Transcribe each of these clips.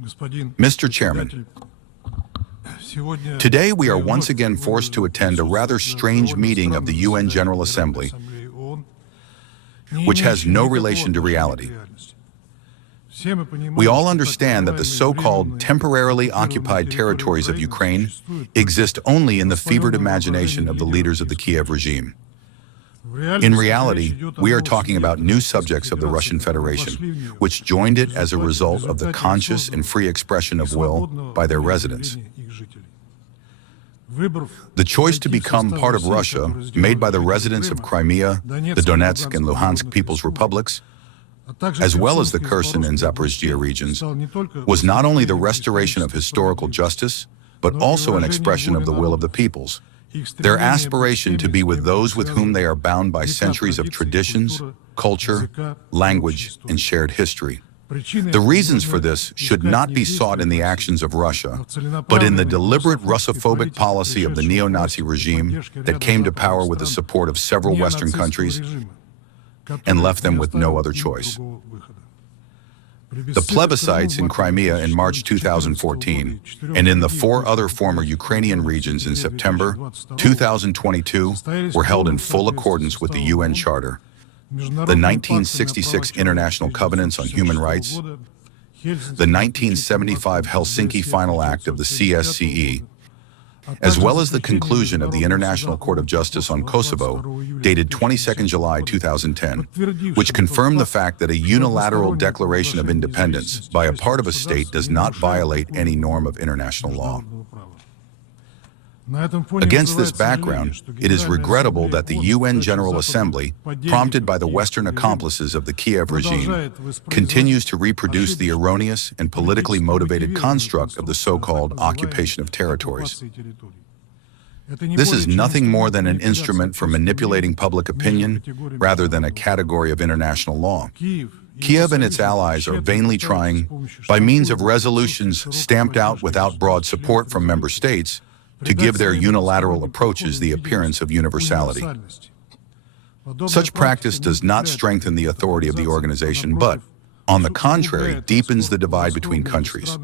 Mr. Chairman, today we are once again forced to attend a rather strange meeting of the UN General Assembly, which has no relation to reality. We all understand that the so-called temporarily occupied territories of Ukraine exist only in the fevered imagination of the leaders of the Kiev regime. In reality, we are talking about new subjects of the Russian Federation, which joined it as a result of the conscious and free expression of will by their residents. The choice to become part of Russia, made by the residents of Crimea, the Donetsk and Luhansk People's Republics, as well as the Kherson and Zaporizhzhia regions, was not only the restoration of historical justice, but also an expression of the will of the peoples, their aspiration to be with those with whom they are bound by centuries of traditions, culture, language, and shared history. The reasons for this should not be sought in the actions of Russia, but in the deliberate Russophobic policy of the neo-Nazi regime that came to power with the support of several Western countries and left them with no other choice. The plebiscites in Crimea in March 2014 and in the 4 other former Ukrainian regions in September 2022 were held in full accordance with the UN Charter, the 1966 International Covenants on Human Rights, the 1975 Helsinki Final Act of the CSCE, as well as the conclusion of the International Court of Justice on Kosovo, dated 22 July 2010, which confirmed the fact that a unilateral declaration of independence by a part of a state does not violate any norm of international law. Against this background, it is regrettable that the UN General Assembly, prompted by the Western accomplices of the Kiev regime, continues to reproduce the erroneous and politically motivated construct of the so-called occupation of territories. This is nothing more than an instrument for manipulating public opinion rather than a category of international law. Kiev and its allies are vainly trying, by means of resolutions stamped out without broad support from member states, to give their unilateral approaches the appearance of universality. Such practice does not strengthen the authority of the organization, but, on the contrary, deepens the divide between countries,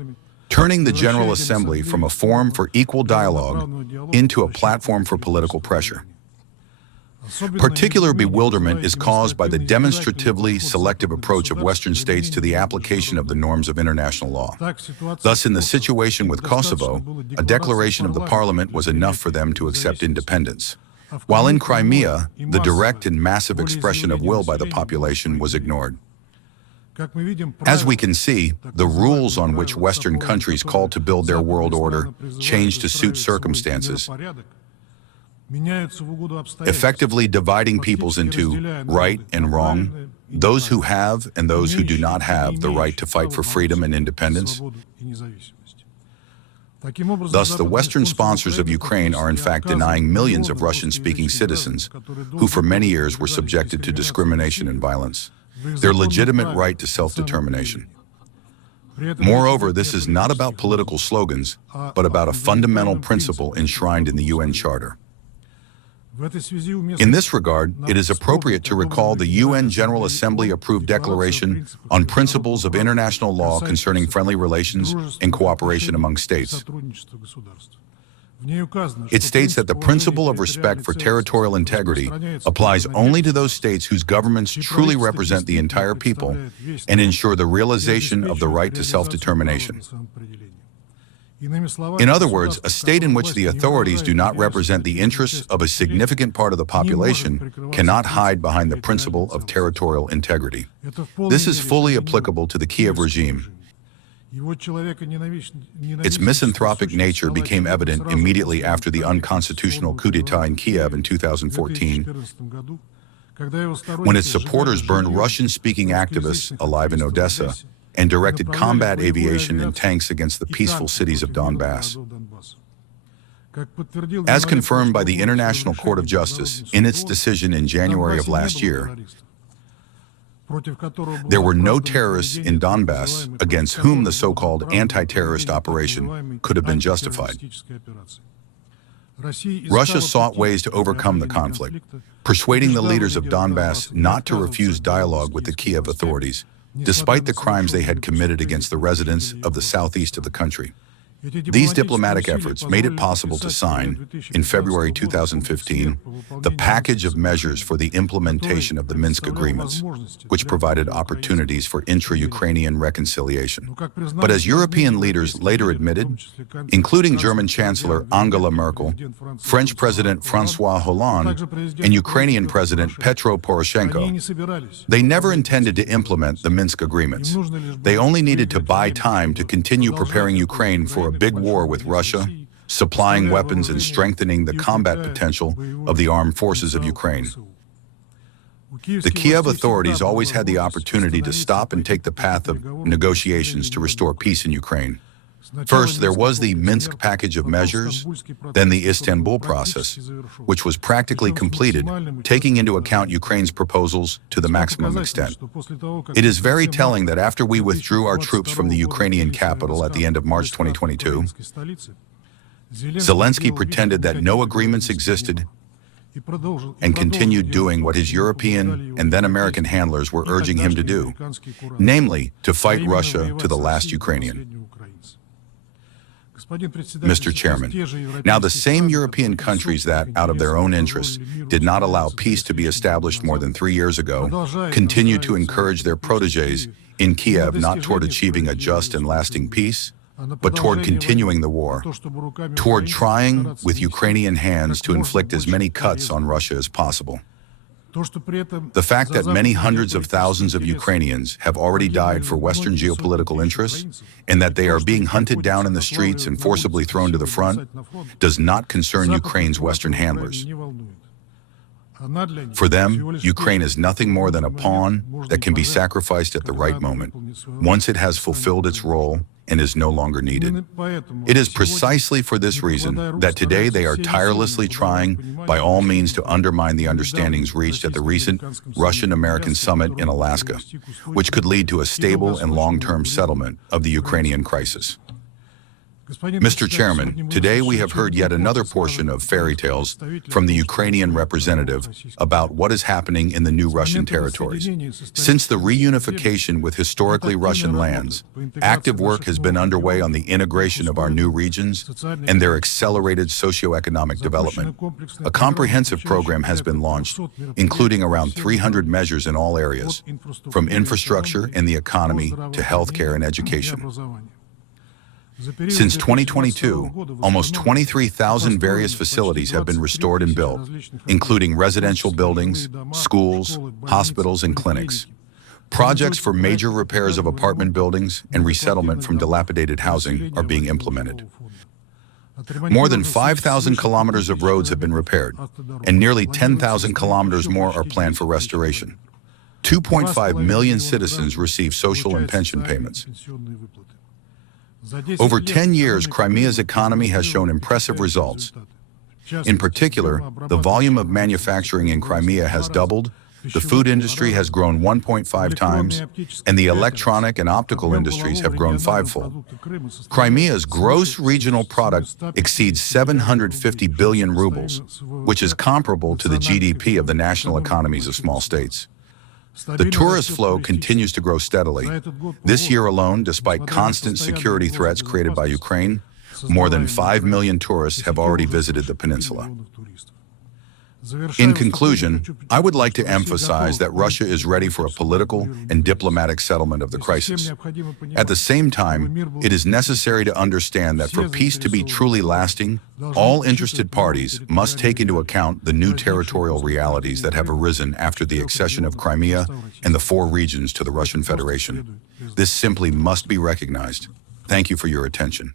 turning the General Assembly from a forum for equal dialogue into a platform for political pressure. Particular bewilderment is caused by the demonstratively selective approach of Western states to the application of the norms of international law. Thus, in the situation with Kosovo, a declaration of the parliament was enough for them to accept independence, while in Crimea, the direct and massive expression of will by the population was ignored. As we can see, the rules on which Western countries call to build their world order change to suit circumstances, effectively dividing peoples into right and wrong, those who have and those who do not have the right to fight for freedom and independence. Thus, the Western sponsors of Ukraine are in fact denying millions of Russian-speaking citizens, who for many years were subjected to discrimination and violence, their legitimate right to self-determination. Moreover, this is not about political slogans, but about a fundamental principle enshrined in the UN Charter. In this regard, it is appropriate to recall the UN General Assembly approved Declaration on Principles of International Law Concerning Friendly Relations and Cooperation Among States. It states that the principle of respect for territorial integrity applies only to those states whose governments truly represent the entire people and ensure the realization of the right to self-determination. In other words, a state in which the authorities do not represent the interests of a significant part of the population cannot hide behind the principle of territorial integrity. This is fully applicable to the Kiev regime. Its misanthropic nature became evident immediately after the unconstitutional coup d'etat in Kiev in 2014, when its supporters burned Russian-speaking activists alive in Odessa and directed combat aviation and tanks against the peaceful cities of Donbass. As confirmed by the International Court of Justice in its decision in January of last year, there were no terrorists in Donbass against whom the so-called anti-terrorist operation could have been justified. Russia sought ways to overcome the conflict, persuading the leaders of Donbass not to refuse dialogue with the Kiev authorities, despite the crimes they had committed against the residents of the southeast of the country. These diplomatic efforts made it possible to sign, in February 2015, the package of measures for the implementation of the Minsk agreements, which provided opportunities for intra-Ukrainian reconciliation. But as European leaders later admitted, including German Chancellor Angela Merkel, French President François Hollande, and Ukrainian President Petro Poroshenko, they never intended to implement the Minsk agreements. They only needed to buy time to continue preparing Ukraine for a big war with Russia, supplying weapons and strengthening the combat potential of the armed forces of Ukraine. The Kiev authorities always had the opportunity to stop and take the path of negotiations to restore peace in Ukraine. First, there was the Minsk package of measures, then the Istanbul process, which was practically completed, taking into account Ukraine's proposals to the maximum extent. It is very telling that after we withdrew our troops from the Ukrainian capital at the end of March 2022, Zelensky pretended that no agreements existed and continued doing what his European and then American handlers were urging him to do, namely, to fight Russia to the last Ukrainian. Mr. Chairman, now the same European countries that, out of their own interests, did not allow peace to be established more than 3 years ago, continue to encourage their protégés in Kiev not toward achieving a just and lasting peace, but toward continuing the war, toward trying, with Ukrainian hands, to inflict as many cuts on Russia as possible. The fact that many hundreds of thousands of Ukrainians have already died for Western geopolitical interests, and that they are being hunted down in the streets and forcibly thrown to the front, does not concern Ukraine's Western handlers. For them, Ukraine is nothing more than a pawn that can be sacrificed at the right moment, once it has fulfilled its role and is no longer needed. It is precisely for this reason that today they are tirelessly trying by all means to undermine the understandings reached at the recent Russian-American summit in Alaska, which could lead to a stable and long-term settlement of the Ukrainian crisis. Mr. Chairman, today we have heard yet another portion of fairy tales from the Ukrainian representative about what is happening in the new Russian territories. Since the reunification with historically Russian lands, active work has been underway on the integration of our new regions and their accelerated socioeconomic development. A comprehensive program has been launched, including around 300 measures in all areas, from infrastructure and the economy to healthcare and education. Since 2022, almost 23,000 various facilities have been restored and built, including residential buildings, schools, hospitals, and clinics. Projects for major repairs of apartment buildings and resettlement from dilapidated housing are being implemented. More than 5,000 kilometers of roads have been repaired, and nearly 10,000 kilometers more are planned for restoration. 2.5 million citizens receive social and pension payments. Over 10 years, Crimea's economy has shown impressive results. In particular, the volume of manufacturing in Crimea has doubled, the food industry has grown 1.5 times, and the electronic and optical industries have grown fivefold. Crimea's gross regional product exceeds 750 billion rubles, which is comparable to the GDP of the national economies of small states. The tourist flow continues to grow steadily. This year alone, despite constant security threats created by Ukraine, more than 5 million tourists have already visited the peninsula. In conclusion, I would like to emphasize that Russia is ready for a political and diplomatic settlement of the crisis. At the same time, it is necessary to understand that for peace to be truly lasting, all interested parties must take into account the new territorial realities that have arisen after the accession of Crimea and the 4 regions to the Russian Federation. This simply must be recognized. Thank you for your attention.